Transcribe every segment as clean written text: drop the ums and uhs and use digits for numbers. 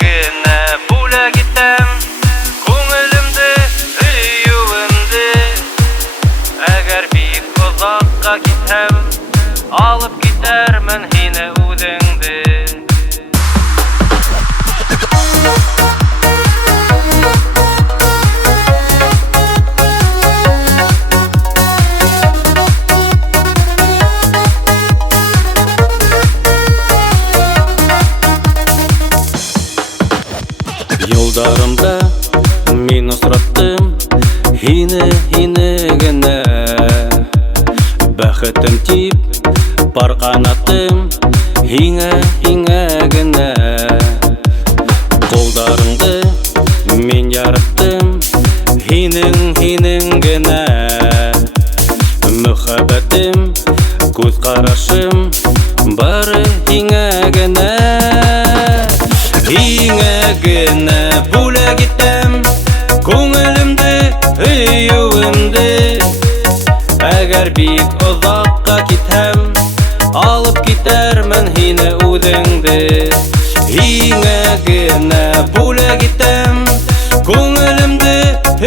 генә бүләк итәм күңелемде, өюемде. Әгәр бик озакка китһәм, алып китәрмен һине үҙеңде. Юлдарымда мин осраттым һине генә. Бәхетем тип бар канатым һиңә генә. Кулдарыңды мин яраттым һинең генә. Мөхәббәтем, күз карашым бары һиңә генә. Һиңә генә бүләк итәм күңелемде, өюемде. Әгәр бик озакка китһәм, алып китәрмен һине үҙеңде. Һиңә генә бүләк итәм күңелемде,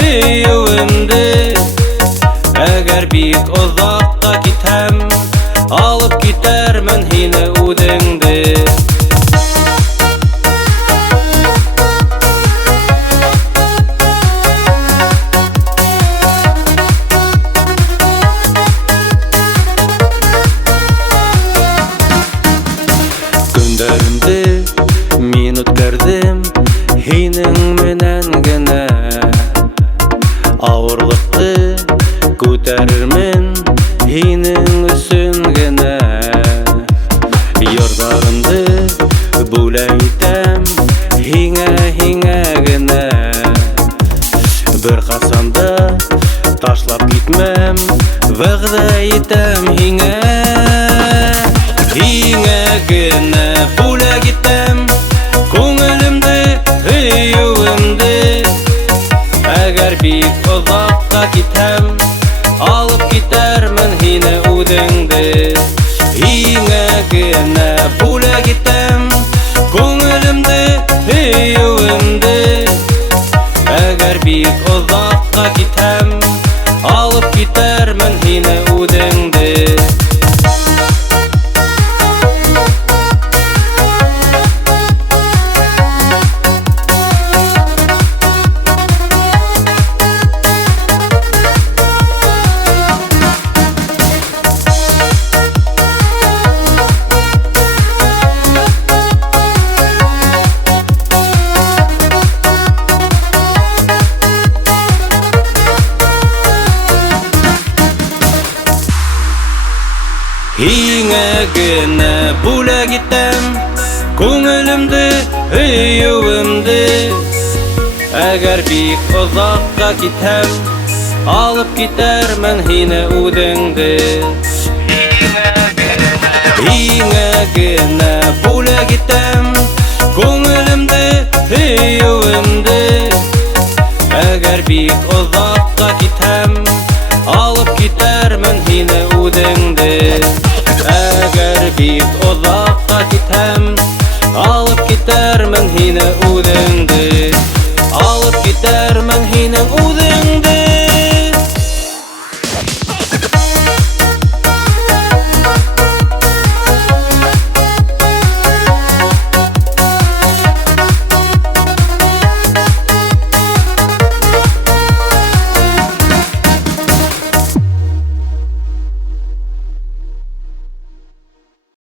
өюемде. Әгәр бик озакка китһәм, алып китәрмен һине үҙеңде. Көндәремде мин үткәрдем һинең менән генә. Авырлыкты күтәрермен һинең өсөн генә. Йордарымды бүләк итәм һиңә генә. Бер касанда ташлап китмәм, вәгъдә итәм һиңә. Һиңә генә бүләк итәм күңелемде, өюемде. Әгәр бик озакка китһәм, алып китәрмен һине үҙеңде. Һиңә генә бүләк итәм күңелемде, өюемде. Әгәр бик озакка китһәм, алып китәрмен һине үҙеңде. Һиңә генә бүләк итәм күңелемде, өюемде. Әгәр бик озакка китһәм, алып китәрмен һине үҙеңде. Һиңә генә бүләк итәм күңелемде, өюемде. Әгәр бик озакка китһәм, алып китәрмен һине үҙеңде. Әгәр бик озакка китһәм, алып китәрмен һине